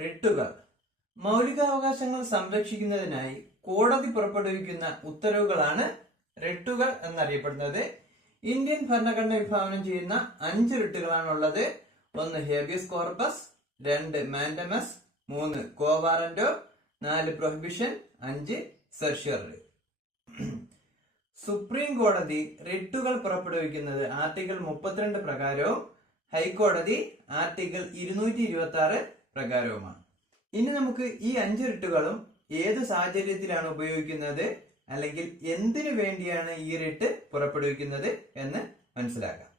റിട്ടുകൾ മൗലികാവകാശങ്ങൾ സംരക്ഷിക്കുന്നതിനായി കോടതി പുറപ്പെടുവിക്കുന്ന ഉത്തരവുകളാണ് റിട്ടുകൾ എന്നറിയപ്പെടുന്നത്. ഇന്ത്യൻ ഭരണഘടന വിഭാവനം ചെയ്യുന്ന അഞ്ച് റിട്ടുകളാണുള്ളത് ഒന്ന് ഹേബിയസ് കോർപ്പസ് രണ്ട് മാൻഡമസ് മൂന്ന് കോവാറന്റോ നാല് പ്രൊഹിബിഷൻ അഞ്ച് സെർഷ്യറി. സുപ്രീം കോടതി റിട്ടുകൾ പുറപ്പെടുവിക്കുന്നത് ആർട്ടിക്കിൾ മുപ്പത്തിരണ്ട് പ്രകാരവും ഹൈക്കോടതി ആർട്ടിക്കിൾ ഇരുന്നൂറ്റി ഇരുപത്തി ആറ് പ്രകാരവുമാണ്. ഇനി നമുക്ക് ഈ അഞ്ച് റിട്ടുകളും ഏത് സാഹചര്യത്തിലാണ് ഉപയോഗിക്കുന്നത് അല്ലെങ്കിൽ എന്തിനു വേണ്ടിയാണ് ഈ റിട്ട് പുറപ്പെടുവിക്കുന്നത് എന്ന് മനസ്സിലാക്കാം.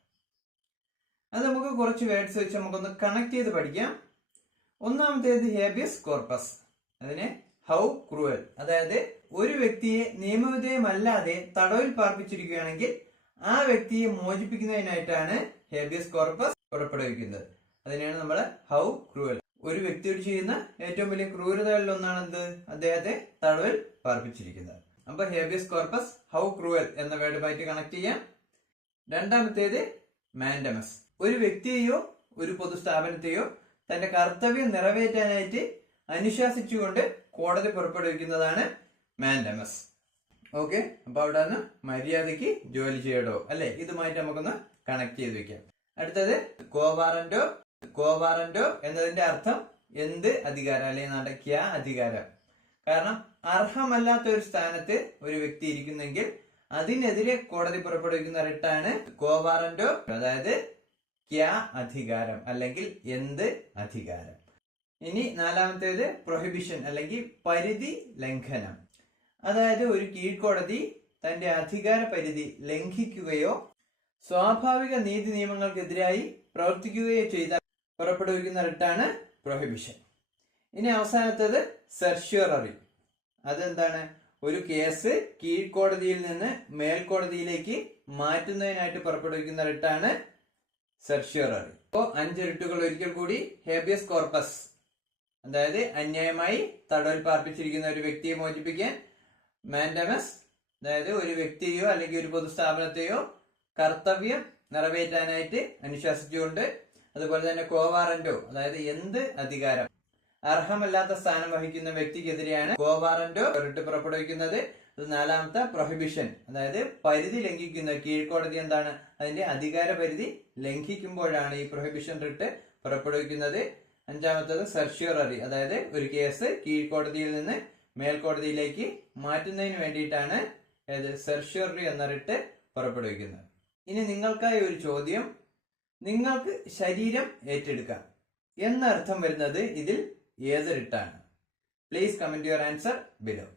അത് നമുക്ക് കുറച്ച് വേർഡ്സ് വെച്ച് നമുക്കൊന്ന് കണക്ട് ചെയ്ത് പഠിക്കാം. ഒന്നാമത്തേത് ഹേബിയസ് കോർപ്പസ് അതിനെ ഹൗ ക്രൂവൽ അതായത് ഒരു വ്യക്തിയെ നിയമവിധേയമല്ലാതെ തടവിൽ പാർപ്പിച്ചിരിക്കുകയാണെങ്കിൽ ആ വ്യക്തിയെ മോചിപ്പിക്കുന്നതിനായിട്ടാണ് ഹേബിയസ് കോർപ്പസ് പുറപ്പെടുവിക്കുന്നത്. അതിനെയാണ് നമ്മൾ ഹൗ ക്രൂവൽ ഒരു വ്യക്തിയോട് ചെയ്യുന്ന ഏറ്റവും വലിയ ക്രൂരതകളിൽ ഒന്നാണ് എന്ത് അദ്ദേഹത്തെ തടവിൽ പാർപ്പിച്ചിരിക്കുന്നത്. അപ്പൊ ഹേബിയസ് കോർപ്പസ് ഹൗ ക്രൂവൽ എന്ന വേർഡുമായിട്ട് കണക്ട് ചെയ്യാം. രണ്ടാമത്തേത് മാൻഡമസ് ഒരു വ്യക്തിയെയോ ഒരു പൊതുസ്ഥാപനത്തെയോ തന്റെ കർത്തവ്യം നിറവേറ്റാനായിട്ട് അനുശാസിച്ചുകൊണ്ട് കോടതി പുറപ്പെടുവിക്കുന്നതാണ് മാൻഡമസ് ഓക്കെ അപ്പൊ അവിടെ നിന്ന് മര്യാദയ്ക്ക് ജോലി ചെയ്യടോ. അല്ലെ? ഇതുമായിട്ട് നമുക്കൊന്ന് കണക്ട് ചെയ്ത് വെക്കാം. അടുത്തത് കോവാറന്റോ കോവാറന്റോ എന്നതിന്റെ അർത്ഥം എന്ത് അധികാരം അല്ലെങ്കിൽ നടക്കിയ അധികാരം. കാരണം അർഹമല്ലാത്ത ഒരു സ്ഥാനത്ത് ഒരു വ്യക്തി ഇരിക്കുന്നെങ്കിൽ അതിനെതിരെ കോടതി പുറപ്പെടുവിക്കുന്ന റിട്ടാണ് കോവാറന്റോ അതായത് ക്യാ അധികാരം അല്ലെങ്കിൽ എന്ത് അധികാരം. ഇനി നാലാമത്തേത് പ്രൊഹിബിഷൻ അല്ലെങ്കിൽ പരിധി ലംഘനം. അതായത് ഒരു കീഴ്ക്കോടതി തന്റെ അധികാര പരിധി ലംഘിക്കുകയോ സ്വാഭാവിക നീതി നിയമങ്ങൾക്കെതിരായി പ്രവർത്തിക്കുകയോ ചെയ്താൽ പുറപ്പെടുവിക്കുന്ന റിട്ടാണ് പ്രൊഹിബിഷൻ ഇനി അവസാനത്തേത് സെർഷ്യൂററി അതെന്താണ്? ഒരു കേസ് കീഴ്ക്കോടതിയിൽ നിന്ന് മേൽക്കോടതിയിലേക്ക് മാറ്റുന്നതിനായിട്ട് പുറപ്പെടുവിക്കുന്ന റിട്ടാണ് സെർഷ്യൂററി അപ്പോ അഞ്ച് റിട്ടുകൾ ഒരിക്കൽ കൂടി ഹേബിയസ് കോർപ്പസ് അതായത് അന്യായമായി തടവിൽ പാർപ്പിച്ചിരിക്കുന്ന ഒരു വ്യക്തിയെ മോചിപ്പിക്കാൻ മാൻഡമസ് അതായത് ഒരു വ്യക്തിയെയോ അല്ലെങ്കിൽ ഒരു പൊതുസ്ഥാപനത്തെയോ കർത്തവ്യം നിറവേറ്റാനായിട്ട് അനുശാസിച്ചുകൊണ്ട് അതുപോലെ തന്നെ കോവാറന്റോ അതായത് എന്ത് അധികാരം? അർഹമല്ലാത്ത സ്ഥാനം വഹിക്കുന്ന വ്യക്തിക്കെതിരെയാണ് കോവാറന്റോ റിട്ട് പുറപ്പെടുവിക്കുന്നത്. നാലാമത്തെ പ്രൊഹിബിഷൻ അതായത് പരിധി ലംഘിക്കുന്ന കീഴ്ക്കോടതി എന്താണ്? അതിന്റെ അധികാര പരിധി ലംഘിക്കുമ്പോഴാണ് ഈ പ്രൊഹിബിഷൻ റിട്ട് പുറപ്പെടുവിക്കുന്നത്. അഞ്ചാമത്തത് സെർഷ്യൂററി അതായത് ഒരു കേസ് കീഴ്ക്കോടതിയിൽ നിന്ന് മേൽക്കോടതിയിലേക്ക് മാറ്റുന്നതിന് വേണ്ടിയിട്ടാണ് ഏത് സെർഷ്യൂററി എന്ന റിട്ട് പുറപ്പെടുവിക്കുന്നത്. ഇനി നിങ്ങൾക്കായി ഒരു ചോദ്യം. നിങ്ങൾക്ക് ശരീരം ഏറ്റെടുക്കാം. എന്നർത്ഥം വരുന്നത് ഇതിൽ ഏതൊരിട്ടാണ്? Please comment your answer below